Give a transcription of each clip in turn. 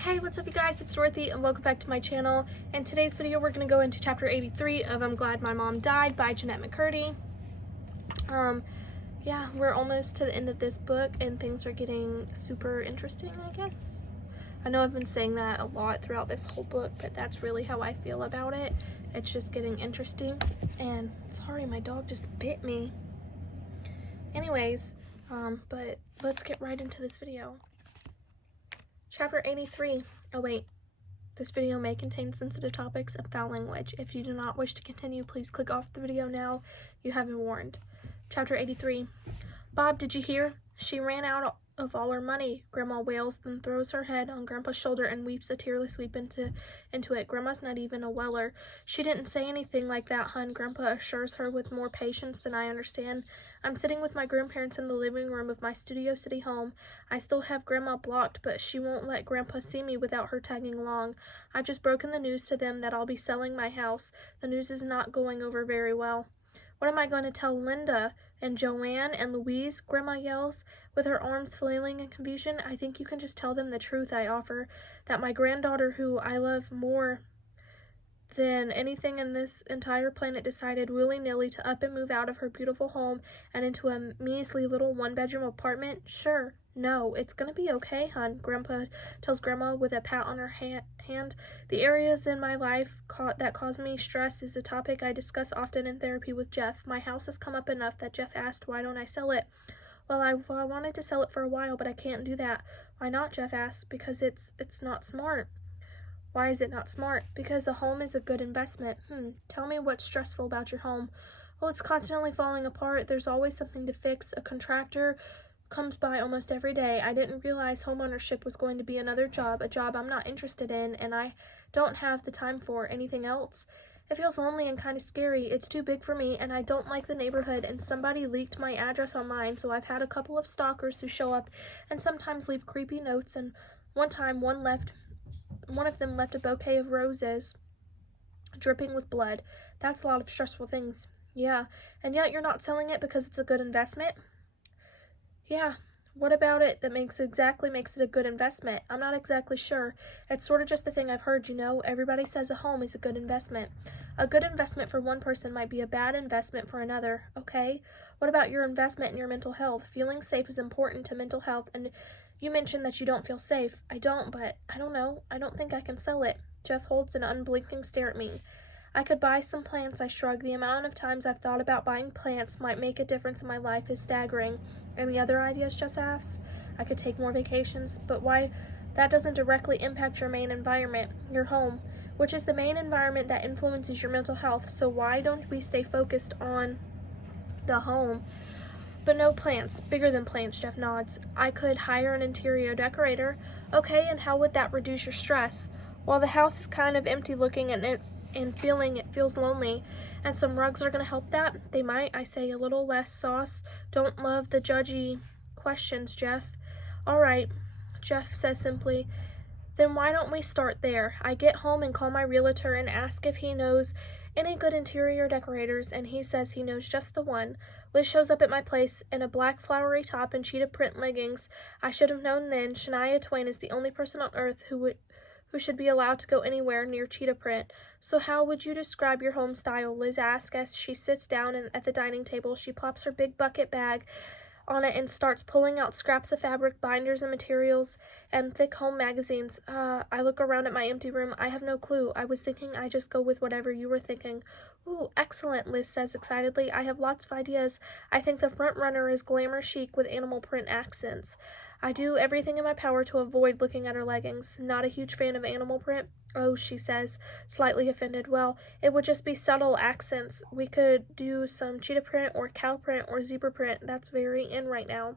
Hey, what's up you guys? It's Dorothy and welcome back to my channel. In today's video we're going to go into chapter 83 of I'm Glad My Mom Died by Jeanette McCurdy. Yeah, we're almost to the end of this book and things are getting super interesting, I guess. I know I've been saying that a lot throughout this whole book, but that's really how I feel about it. It's just getting interesting. And sorry, my dog just bit me. Anyways, but let's get right into this video. Chapter 83. Oh wait, this video may contain sensitive topics and foul language. If you do not wish to continue, please click off the video now. You have been warned. Chapter 83. Bob, did you hear? She ran out of all her money, Grandma wails, then throws her head on Grandpa's shoulder and weeps a tearless weep into it. Grandma's not even a weller. She didn't say anything like that, hun, Grandpa assures her with more patience than I understand. I'm sitting with my grandparents in the living room of my Studio City home. I still have Grandma blocked, but she won't let Grandpa see me without her tagging along. I've just broken the news to them that I'll be selling my house. The news is not going over very well. What am I going to tell Linda and Joanne and Louise? Grandma yells, with her arms flailing in confusion. I think you can just tell them the truth, I offer, that my granddaughter, who I love more than anything in this entire planet, decided willy-nilly to up and move out of her beautiful home and into a measly little one-bedroom apartment. Sure. No, it's gonna be okay, hun, Grandpa tells Grandma with a pat on her hand. The areas in my life that cause me stress is a topic I discuss often in therapy with Jeff. My house has come up enough that Jeff asked, why don't I sell it? Well, I wanted to sell it for a while, but I can't do that. Why not? Jeff asks. Because it's not smart. Why is it not smart? Because a home is a good investment. Tell me what's stressful about your home. Well, it's constantly falling apart. There's always something to fix. A contractor comes by almost every day. I didn't realize homeownership was going to be another job, a job I'm not interested in, and I don't have the time for anything else. It feels lonely and kind of scary. It's too big for me, and I don't like the neighborhood, and somebody leaked my address online, so I've had a couple of stalkers who show up and sometimes leave creepy notes, and one time one of them left a bouquet of roses dripping with blood. That's a lot of stressful things. Yeah, and yet you're not selling it because it's a good investment? Yeah. What about it that makes it a good investment? I'm not exactly sure. It's sort of just the thing I've heard, you know. Everybody says a home is a good investment. A good investment for one person might be a bad investment for another, okay? What about your investment in your mental health? Feeling safe is important to mental health, and you mentioned that you don't feel safe. I don't, but I don't know. I don't think I can sell it. Jeff holds an unblinking stare at me. I could buy some plants, I shrug. The amount of times I've thought about buying plants might make a difference in my life is staggering. Any other ideas, Jess asks? I could take more vacations, but why? That doesn't directly impact your main environment, your home, which is the main environment that influences your mental health. So why don't we stay focused on the home? But no plants. Bigger than plants, Jeff nods. I could hire an interior decorator. Okay, and how would that reduce your stress? Well, the house is kind of empty looking and it feels lonely, and some rugs are going to help that. They might, I say, a little less sauce. Don't love the judgy questions, Jeff. All right, Jeff says simply. Then why don't we start there? I get home and call my realtor and ask if he knows any good interior decorators, and he says he knows just the one. Liz shows up at my place in a black flowery top and cheetah print leggings. I should have known then. Shania Twain is the only person on earth who should be allowed to go anywhere near cheetah print. So how would you describe your home style? Liz asks as she sits down at the dining table. She plops her big bucket bag on it and starts pulling out scraps of fabric, binders and materials, and thick home magazines. I look around at my empty room. I have no clue. I was thinking I'd just go with whatever you were thinking. Ooh, excellent, Liz says excitedly. I have lots of ideas. I think the front runner is glamour chic with animal print accents. I do everything in my power to avoid looking at her leggings. Not a huge fan of animal print? Oh, she says, slightly offended. Well, it would just be subtle accents. We could do some cheetah print or cow print or zebra print. That's very in right now.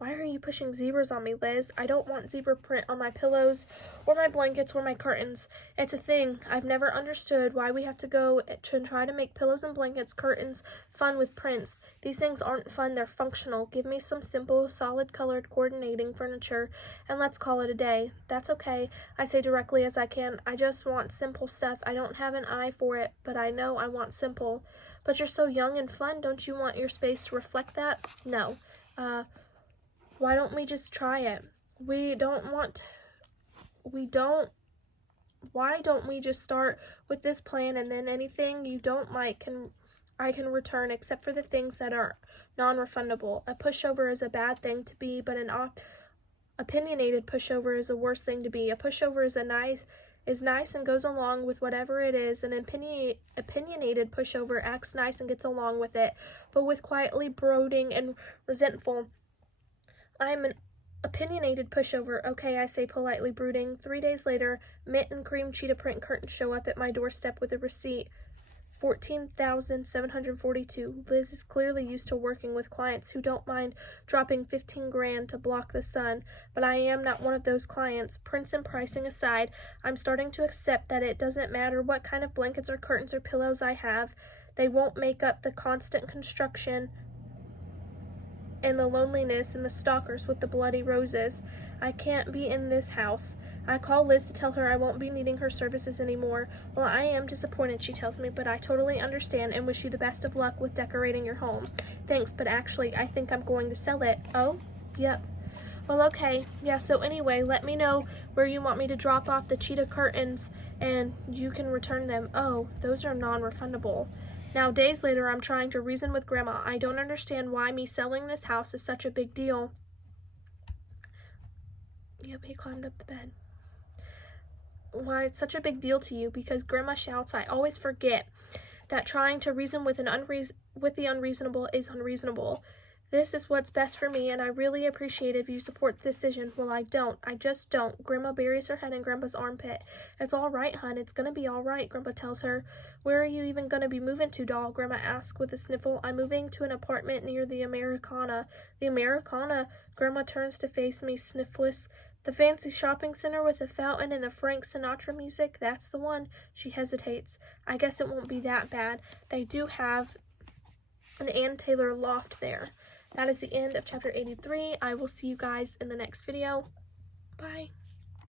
Why are you pushing zebras on me, Liz? I don't want zebra print on my pillows or my blankets or my curtains. It's a thing. I've never understood why we have to go and try to make pillows and blankets, curtains, fun with prints. These things aren't fun, they're functional. Give me some simple, solid colored coordinating furniture and let's call it a day. That's okay, I say directly as I can. I just want simple stuff. I don't have an eye for it, but I know I want simple. But you're so young and fun, don't you want your space to reflect that? No. Why don't we just try it? We don't want why don't we just start with this plan, and then anything you don't like I can return, except for the things that are non-refundable. A pushover is a bad thing to be, but an opinionated pushover is a worse thing to be. A pushover is nice and goes along with whatever it is. An opinionated pushover acts nice and gets along with it, but with quietly brooding and resentful. I'm an opinionated pushover. Okay, I say politely, brooding. 3 days later, mint and cream cheetah print curtains show up at my doorstep with a receipt. $14,742. Liz is clearly used to working with clients who don't mind dropping 15 grand to block the sun, but I am not one of those clients. Prints and pricing aside, I'm starting to accept that it doesn't matter what kind of blankets or curtains or pillows I have. They won't make up the constant construction and the loneliness and the stalkers with the bloody roses. I can't be in this house. I call Liz to tell her I won't be needing her services anymore. Well, I am disappointed, she tells me, but I totally understand and wish you the best of luck with decorating your home. Thanks, but actually, I think I'm going to sell it. Oh? Yep. Well, okay. Yeah, so anyway, let me know where you want me to drop off the cheetah curtains, and you can return them. Oh, those are non-refundable. Now, days later, I'm trying to reason with Grandma. I don't understand why me selling this house is such a big deal. Yep, he climbed up the bed. Why it's such a big deal to you, because Grandma shouts, I always forget that trying to reason with the unreasonable is unreasonable. This is what's best for me, and I really appreciate if you support the decision. Well, I don't. I just don't. Grandma buries her head in Grandpa's armpit. It's all right, hon. It's gonna be all right, Grandpa tells her. Where are you even gonna be moving to, doll? Grandma asks with a sniffle. I'm moving to an apartment near the Americana. The Americana? Grandma turns to face me, sniffless. The fancy shopping center with the fountain and the Frank Sinatra music? That's the one. She hesitates. I guess it won't be that bad. They do have an Ann Taylor loft there. That is the end of chapter 83. I will see you guys in the next video. Bye.